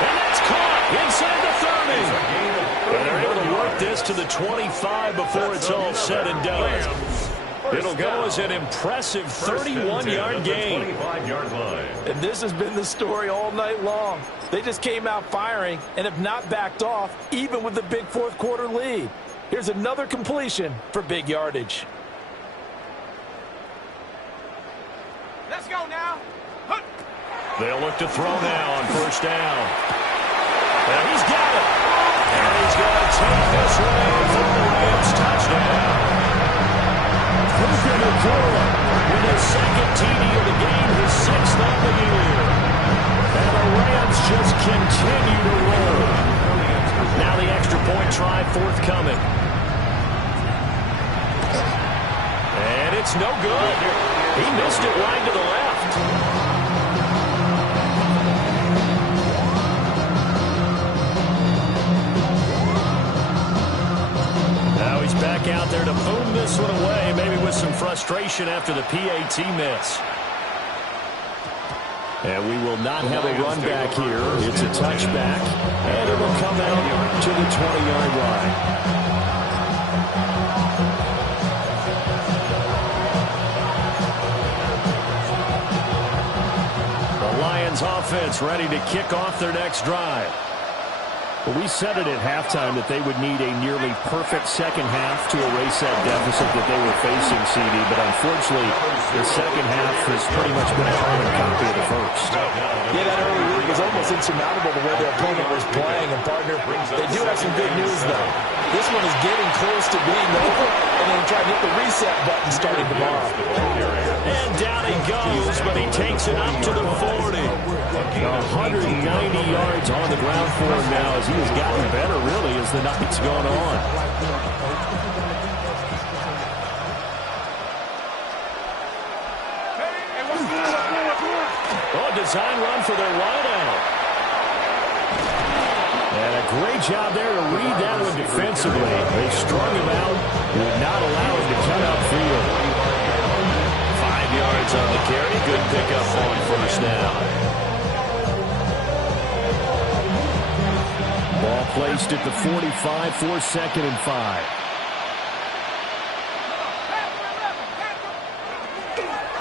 And that's caught inside the 30. And they're able to work this to the 25 before it's all said and done. It'll go as an impressive 31-yard gain. And this has been the story all night long. They just came out firing and have not backed off, even with the big fourth-quarter lead. Here's another completion for big yardage. Let's go now. They'll look to throw now on first down. And he's got it. And he's going to take this way for the Rams touchdown. Puka Nacua with his second TD of the game, his sixth of the year. And the Rams just continue to roll. Now the extra point try forthcoming. And it's no good. He missed it wide to the left. Now he's back out there to boom this one away, maybe with some frustration after the PAT miss. And we will not have a run back here. It's a touchback, and it will come out to the 20-yard line. Offense ready to kick off their next drive. Well, we said it at halftime that they would need a nearly perfect second half to erase that deficit that they were facing, CD, but unfortunately the second half has pretty much been a carbon copy of the first. Yeah, that early lead was almost insurmountable the way their opponent was playing, and partner, they do have some good news though. This one is getting close to being over, and then try to hit the reset button starting tomorrow. And down he goes, but he takes it up to the 40. 190 yards on the ground for him now as he has gotten better, really, as the night's gone on. Oh, design run for their wideout. And a great job there to read that one defensively. They strung him out, would not allow him to cut upfield. 5 yards on the carry. Good pickup on first down. Ball placed at the 45 for second and 5.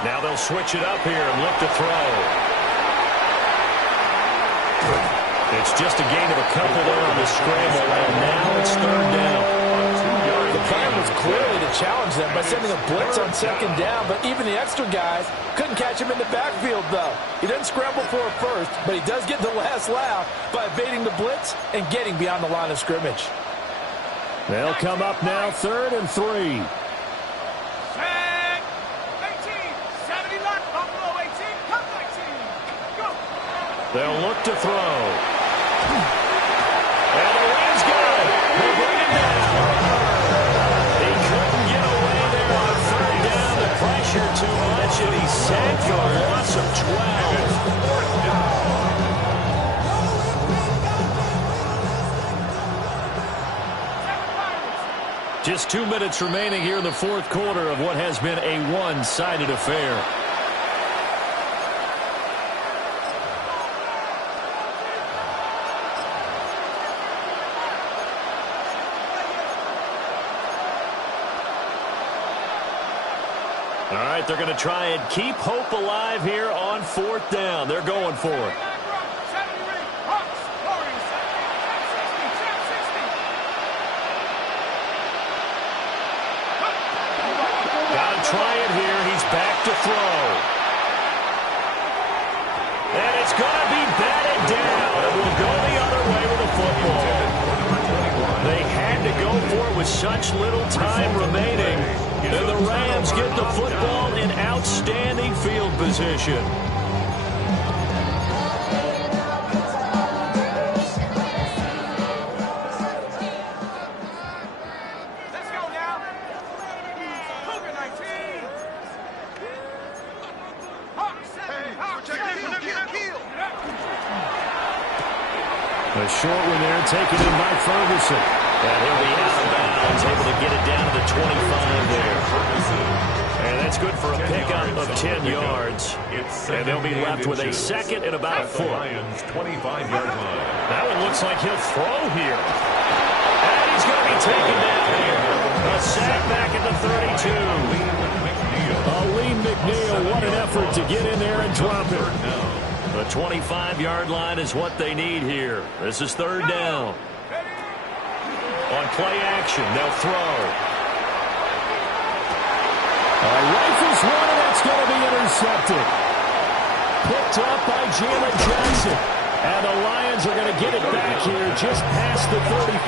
Now they'll switch it up here and look to throw. It's just a gain of a couple there on the scramble, and now it's third down. The plan was clearly to challenge them by sending a blitz on second down, but even the extra guys couldn't catch him in the backfield, though. He doesn't scramble for it first, but he does get the last laugh by evading the blitz and getting beyond the line of scrimmage. They'll come up now, 3rd and 3. Set. 18. 70 left. Buffalo 18. Come 19. Go. They'll look to throw. And the Rams got it. They bring it down. He couldn't get away there on 3rd down. The pressure too much, and he's sacked for a loss of 12. Just 2 minutes remaining here in the fourth quarter of what has been a one-sided affair. All right, they're going to try and keep hope alive here on 4th down. They're going for it. Got to try it here. He's back to throw. And it's going to be batted down. It will go the other way with the football. They had to go for it with such little time remaining. And the Rams get the football in outstanding field position. A short one there, taken in by Ferguson. And he'll be out of bounds, able to get it down to the 25 there. And that's good for a pickup of 10 yards. And they'll be left with a second and about a foot. 25-yard line. That one looks like he'll throw here. And he's going to be taken down here. A sack back at the 32. Aleem McNeil, what an effort to get in there and drop it. The 25-yard line is what they need here. This is third down. On play action, they'll throw. Rifles one, and that's going to be intercepted. Picked up by Jalen Jackson. And the Lions are going to get it back here just past the 35.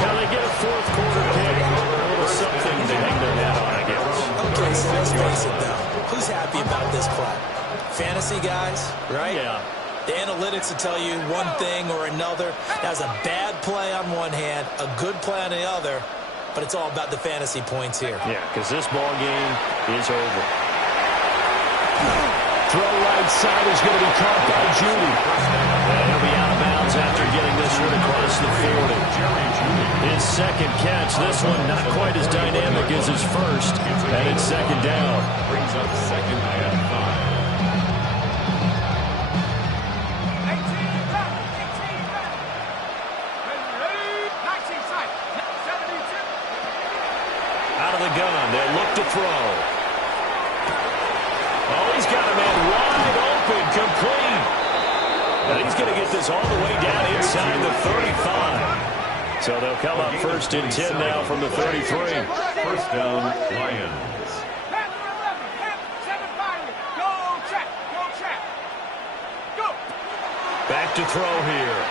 Now they get a fourth quarter pick. A little something to hang their hat on, I guess. Okay, so let's face it, though. Who's happy about this play? Fantasy guys, right? Yeah. The analytics will tell you one thing or another. That was a bad play on one hand, a good play on the other, but it's all about the fantasy points here. Yeah, because this ball game is over. Throw right side is going to be caught by Judy. And he'll be out of bounds after getting this one across the 40. His second catch, this one not quite as dynamic as his first, and it's second down. Brings up second and 5. Out of the gun, they'll look to throw. Oh, he's got a man wide open, complete. And he's going to get this all the way down inside the 35. So they'll come up first and 10 now from the 33. First down, Lions. Back to throw here.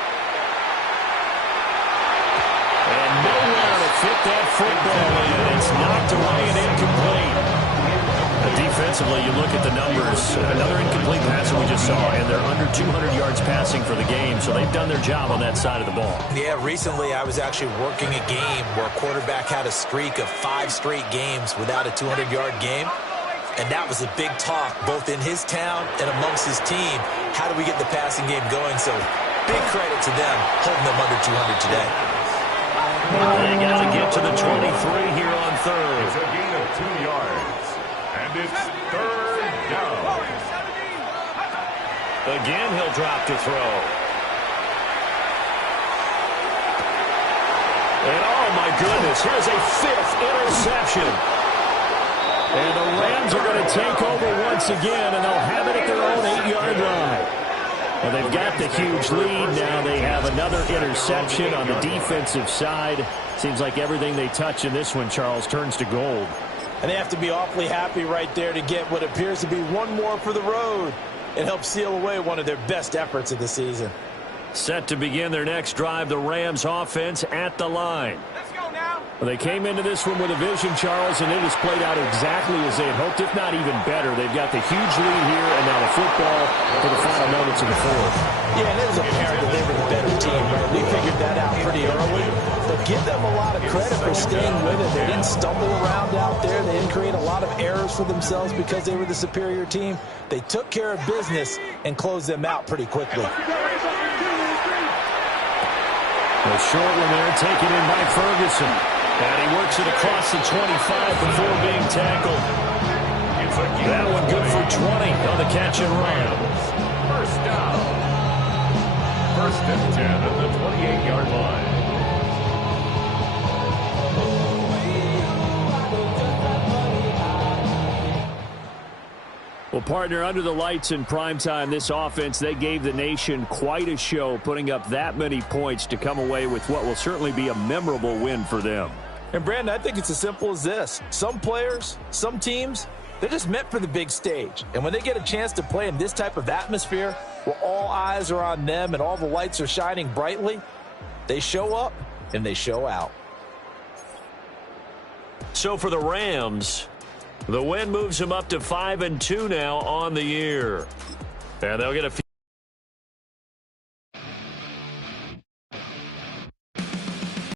And nowhere to fit that football in. It's knocked away and incomplete. Defensively, you look at the numbers. Another incomplete pass that we just saw, and they're under 200 yards passing for the game, so they've done their job on that side of the ball. Yeah, recently I was actually working a game where a quarterback had a streak of 5 straight games without a 200-yard game, and that was a big talk both in his town and amongst his team. How do we get the passing game going? So big credit to them holding them under 200 today. They got to get to the 23 here on third. It's a gain of 2 yards. And it's third down. Again, he'll drop to throw. And oh my goodness, here's a 5th interception. And the Rams are going to take over once again, and they'll have it at their own 8-yard line. Well, they've got the huge lead. Now they have another interception on the defensive side. Seems like everything they touch in this one, Charles, turns to gold. And they have to be awfully happy right there to get what appears to be one more for the road and help seal away one of their best efforts of the season. Set to begin their next drive, the Rams offense at the line. Let's go now. Well, they came into this one with a vision, Charles, and it has played out exactly as they had hoped, if not even better. They've got the huge lead here, and now the football for the final moments of the fourth. Yeah, and it was apparent that they were the better team, right? We figured that out pretty early. But give them a lot of credit for staying with it. They didn't stumble around out there. They didn't create a lot of errors for themselves because they were the superior team. They took care of business and closed them out pretty quickly. A short one there, taken in by Ferguson. And he works it across the 25 before being tackled. That one good for 20 on the catch and run. First down. First and 10 at the 28-yard line. Well, partner, under the lights in primetime, this offense, they gave the nation quite a show, putting up that many points to come away with what will certainly be a memorable win for them. And, Brandon, I think it's as simple as this. Some players, some teams, they're just meant for the big stage. And when they get a chance to play in this type of atmosphere where all eyes are on them and all the lights are shining brightly, they show up and they show out. So for the Rams, the win moves them up to 5-2 now on the year. And they'll get a few